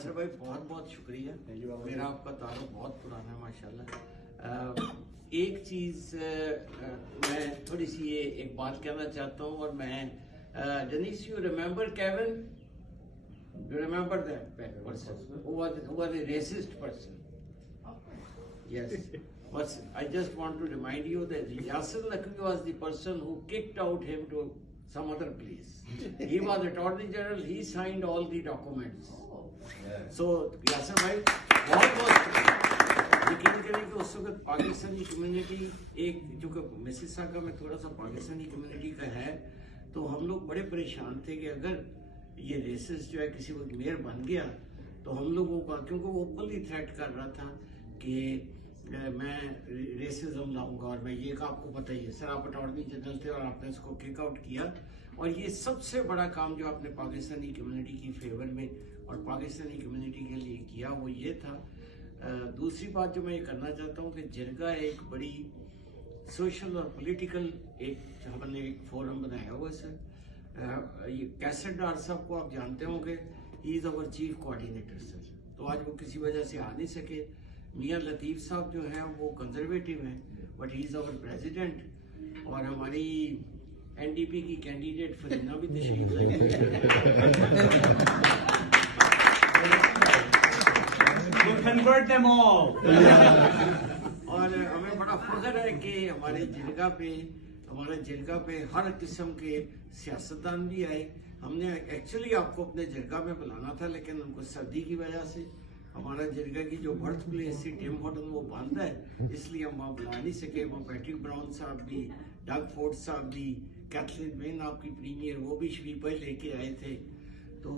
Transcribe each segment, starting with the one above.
یاسر بھائی بہت بہت شکریہ. میرا آپ کا تعارف بہت پرانا ہے ماشاءاللہ. ایک چیز میں تھوڑی سی ایک بات کہنا چاہتا ہوں. اور میں Denise, you remember Kevin? You remember that person who was a racist person? Yes. But I just want to remind you that Yasir Naqvi was the person who kicked out him to some other place. He was Attorney General. He signed all the documents. So Yasir bhai, بہت یقین کریں کہ اس وقت Pakistani community ایک جو کہ Mississauga میں تھوڑا سا پاکستانی کمیونٹی کا ہے، تو ہم لوگ بڑے پریشان تھے کہ اگر یہ ریسس جو ہے کسی وقت میئر بن گیا تو ہم لوگوں کا، کیونکہ وہ اوپنلی تھریٹ کر رہا تھا کہ میں ریسزم لاؤں گا. اور میں یہ کہ آپ کو پتہ ہی ہے سر، آپ اٹارنی جنرل تھے اور آپ نے اس کو کک آؤٹ کیا. اور یہ سب سے بڑا کام جو آپ نے پاکستانی کمیونٹی کی فیور میں اور پاکستانی کمیونٹی کے لیے کیا وہ یہ تھا. دوسری بات جو میں یہ کرنا چاہتا ہوں کہ جرگا ایک بڑی سوشل اور پولیٹیکل ایک ہم نے ایک فورم بنایا ہوا ہے سر. یہ کیسٹ ڈار صاحب کو آپ جانتے ہوں گے، ہی از اوور چیف کوآرڈینیٹر سر. تو آج وہ کسی وجہ سے آ نہیں سکے. میاں لطیف صاحب جو ہیں وہ کنزرویٹو ہیں but he is over president. اور ہماری این ڈی پی کی کینڈیڈیٹ فرینا بھی تشریف اور ہمیں بڑا فخر ہے کہ ہمارے جرگا پہ ہر قسم کے سیاستدان بھی آئے. ہم نے ایکچولی آپ کو اپنے جرگا میں بلانا تھا لیکن ان کو سردی کی وجہ سے ہمارا جرگا کی جو برتھ پلیس تھی ٹیم ہارٹن وہ بند ہے، اس لیے ہم وہاں بلا نہیں سکے. وہاں پیٹرک براؤن صاحب بھی، ڈگ فورڈ صاحب بھی، کیتھلین بین آپ کی پریمیئر وہ بھی شریفہ لے کے آئے تھے. تو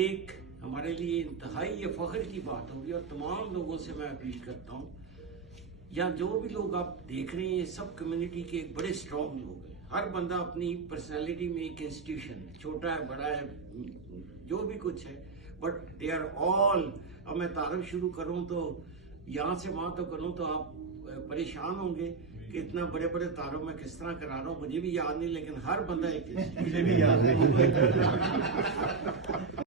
ایک ہمارے لیے انتہائی یہ فخر کی بات ہوگی. اور تمام لوگوں سے میں اپیل کرتا ہوں، یا جو بھی لوگ آپ دیکھ رہے ہیں یہ سب کمیونٹی کے ایک بڑے اسٹرانگ لوگ ہیں. ہر بندہ اپنی پرسنالٹی میں ایک انسٹیٹیوشن ہے، چھوٹا ہے بڑا ہے جو بھی کچھ ہے، بٹ دے آر آل. اب میں تعارف شروع کروں تو یہاں سے وہاں تو کروں تو آپ پریشان ہوں گے کہ اتنا بڑے بڑے تعارف میں کس طرح کرا رہا ہوں. مجھے بھی یاد نہیں لیکن ہر بندہ ایک